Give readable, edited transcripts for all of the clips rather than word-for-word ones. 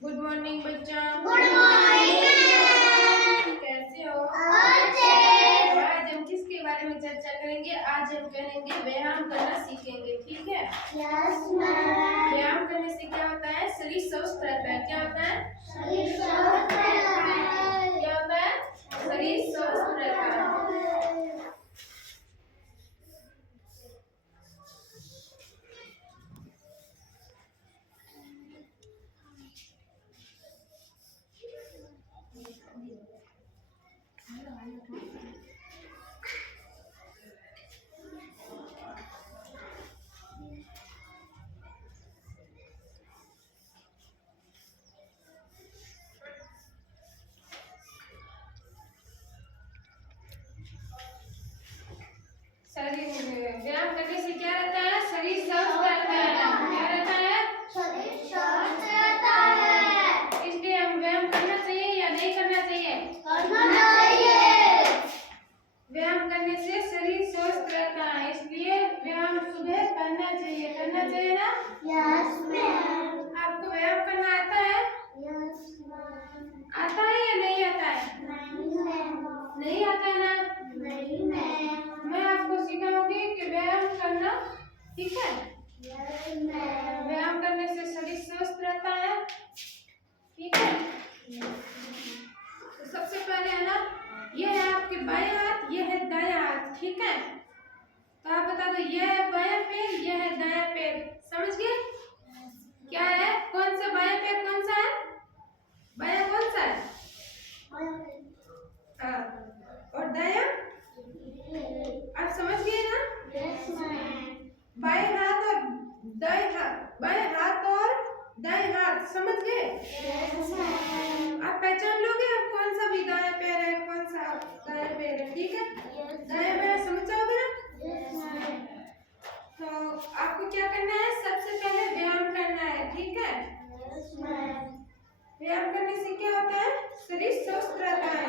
Good morning बच्चा। Good morning. कैसे हो? अच्छे। आज हम किसके बारे में चर्चा करेंगे? आज हम करेंगे व्यायाम करना सीखेंगे, ठीक है? Yes ma'am. व्यायाम करने से क्या होता है? शरीर स्वस्थ रहता है। क्या होता है? शरीर स्वस्थ रहता है। क्या होता है? शरीर स्वस्थ रहता है। व्यायाम करने से क्या रहता है? शरीर स्वस्थ रहता है। क्या रहता है? शरीर स्वस्थ रहता है। इसलिए हम व्यायाम करना चाहिए या नहीं करना चाहिए? करना चाहिए। व्यायाम करने से शरीर स्वस्थ रहता है, इसलिए व्यायाम सुबह करना चाहिए। करना चाहिए ना? Yes ma'am. आपको व्यायाम करना आता है? Yes ma'am. आता है या नहीं आता है? नहीं मैम। नहीं आता है ना? नहीं मैम। मैं आपको सिखाऊंगी कि व्यायाम करना, ठीक है? Yes ma'am. व्यायाम करने से शरीर स्वस्थ रहता है, ठीक है? तो सबसे पहले है ना, ये है आपके बाएं हाथ, ये है दायां हाथ, ठीक है? तो आप बता दो, ये है बायां पैर, ये है दायां पैर। समझ गए? क्या है? कौन सा बायां पैर कौन सा है? बायां कौन सा है? हाँ। और दायां? आप समझ गए ना? Yes ma'am. बाएं हाथ और दाएं हाथ, बाएं हाथ और दाएं हाथ, समझ गए? Yes ma'am. आप पहचान लोगे अब कौन सा भी दायां पैर है, कौन सा दायां पैर है, ठीक है? दायां पैर समझ जाओगे ना? Yes ma'am. तो आपको क्या करना है? सबसे पहले व्यायाम करना है, ठीक है? Yes ma'am. व्यायाम करने से क्या होता है? शरीर स्वस्थ रहता है।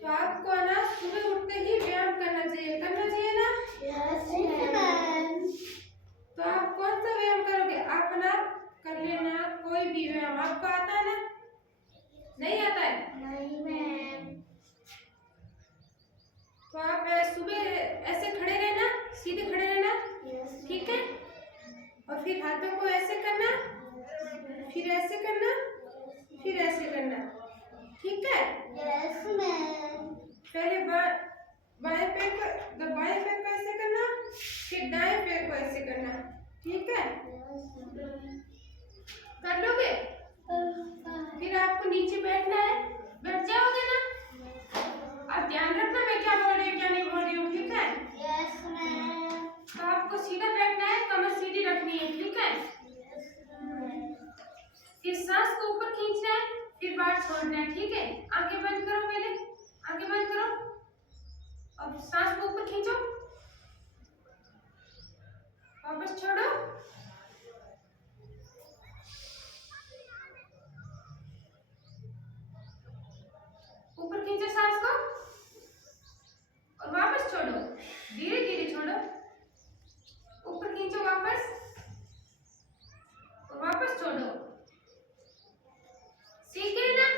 तो आपको ना सुबह उठते ही व्यायाम करना चाहिए। करना चाहिए ना? Yes ma'am. तो आप कौन सा व्यायाम करोगे? आप ना कर लेना कोई भी व्यायाम। आपको आता है ना? नहीं आता है? नहीं मैम। तो आप सुबह ऐसे खड़े रहना, सीधे खड़े रहना, ठीक है? और फिर हाथों को ऐसे करना, फिर ऐसे करना, फिर ऐसे करना, ठीक है? Yes ma'am. पहले बाएं पैर को ऐसे करना, फिर दाएं पैर को ऐसे करना, ठीक है? कर लोगे? फिर आपको नीचे बैठना है, बैठ जाओगे ना? आप ध्यान रखना मैं क्या बोल रही हूँ क्या नहीं बोल रही हूँ, ठीक है? Yes ma'am. तो आपको सीधा बैठना है, कमर सीधी रखनी है, ठीक है? फिर सांस को ऊपर खींचना है, फिर बाहर छोड़ना है, ठीक है? आंखें बंद करो, पहले आंखें बंद करो। अब सांस को ऊपर खींचो, वापस छोड़ो, ऊपर खींचो सांस को और वापस छोड़ो, धीरे धीरे छोड़ो, ऊपर खींचो वापस और वापस छोड़ो। सीख गए ना?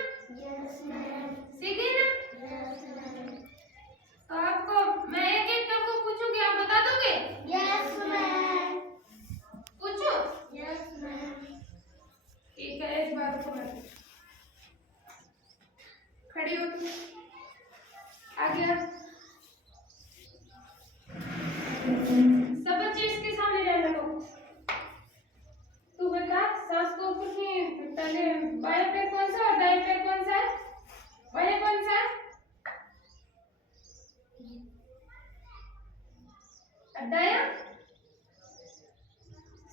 Yes ma'am. सीख गए ना? Yes ma'am. तो आपको मैं एक एक करके पूछूंगी, आप बता दोगे? Yes ma'am. पूछो। Yes ma'am. ठीक है, एक बार को खड़ी हो तुम, आगे आ। सब बच्चे इसके सामने रहने दो। तू बता, सांस को ऊपर की पहले बाएं पैर कौन सा और दाएं पैर कौन सा है? बाएं कौन सा है? और दायां?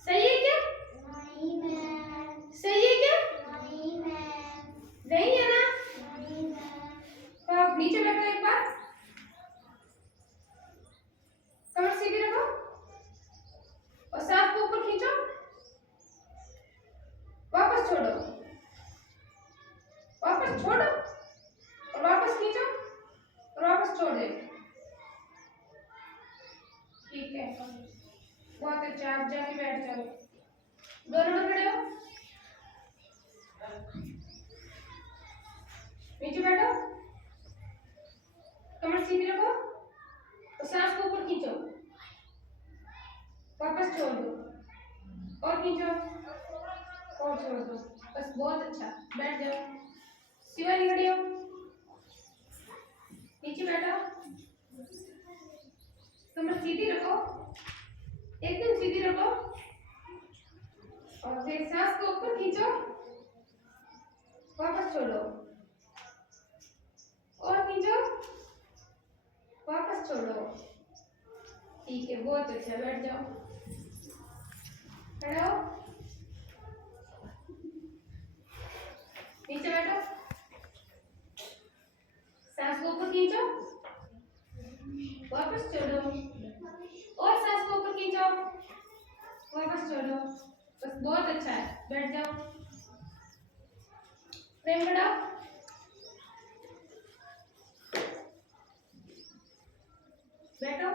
सही है क्या? नहीं मैम। सही है क्या? नहीं मैम। नहीं है ना? नहीं मैम। तो आप नीचे बैठो एक बार, कमर सीधी रखो और सांस को ऊपर खींचो, वापस छोड़ो, और छोड़ दो, बस बहुत अच्छा, बैठ जाओ। शिवानी खड़ी हो, नीचे बैठो, कमर सीधी रखो, एकदम सीधी रखो, और फिर सांस को ऊपर खींचो, वापस छोड़ो, और खींचो, वापस छोड़ो। ठीक है, बहुत अच्छा, बैठ जाओ, खड़े हो, नीचे बैठो, सांस को ऊपर खींचो, वापस छोड़ो, और सांस को ऊपर खींचो, वापस छोड़ो, बस बहुत अच्छा है, बैठ जाओ, फ्रेम बढ़ाओ, बैठो,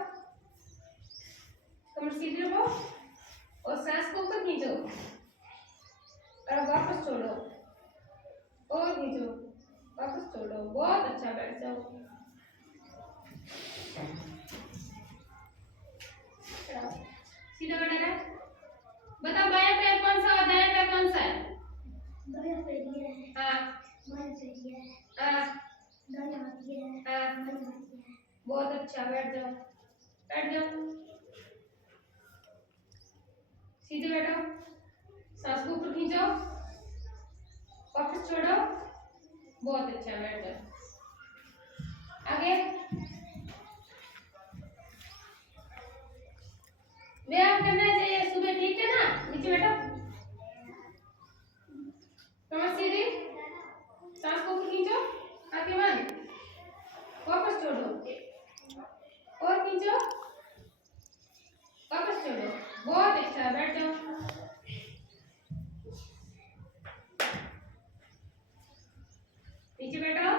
कमर सीधी रखो, और सांस को ऊपर खींचो, और वापस छोड़ो, और खींचो, वापस छोड़ो, बहुत अच्छा, बैठ जाओ, सीधा बैठा रहे। बताओ बायां पैर कौन सा और दायां पैर कौन सा है? दायां पैर ये है, हाँ बायां पैर ये है, हाँ दायां हाथ ये है, हाँ, बायां हाथ ये है। बहुत अच्छा, बैठ जाओ, बैठ जाओ, सीधे बैठो, सांस को ऊपर खींचो, वापस छोड़ो, बहुत अच्छा, बैठ जाओ, आगे व्यायाम करना चाहिए सुबह, ठीक है ना? नीचे बैठो, कमर सीधी, सांस को ऊपर खींचो, आंखें बंद, वापस छोड़ो, और खींचो, वापस छोड़ो, बहुत अच्छा, बैठ जाओ, नीचे बैठो,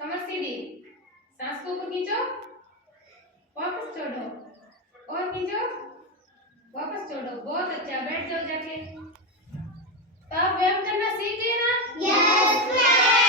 कमर सीधी, सांस को ऊपर खींचो, वापस छोड़ो, और खींचो, वापस छोड़ो, बहुत अच्छा, बैठ जाओ जाके। तो आप व्यायाम करना सीख गए ना? Yes, ma'am.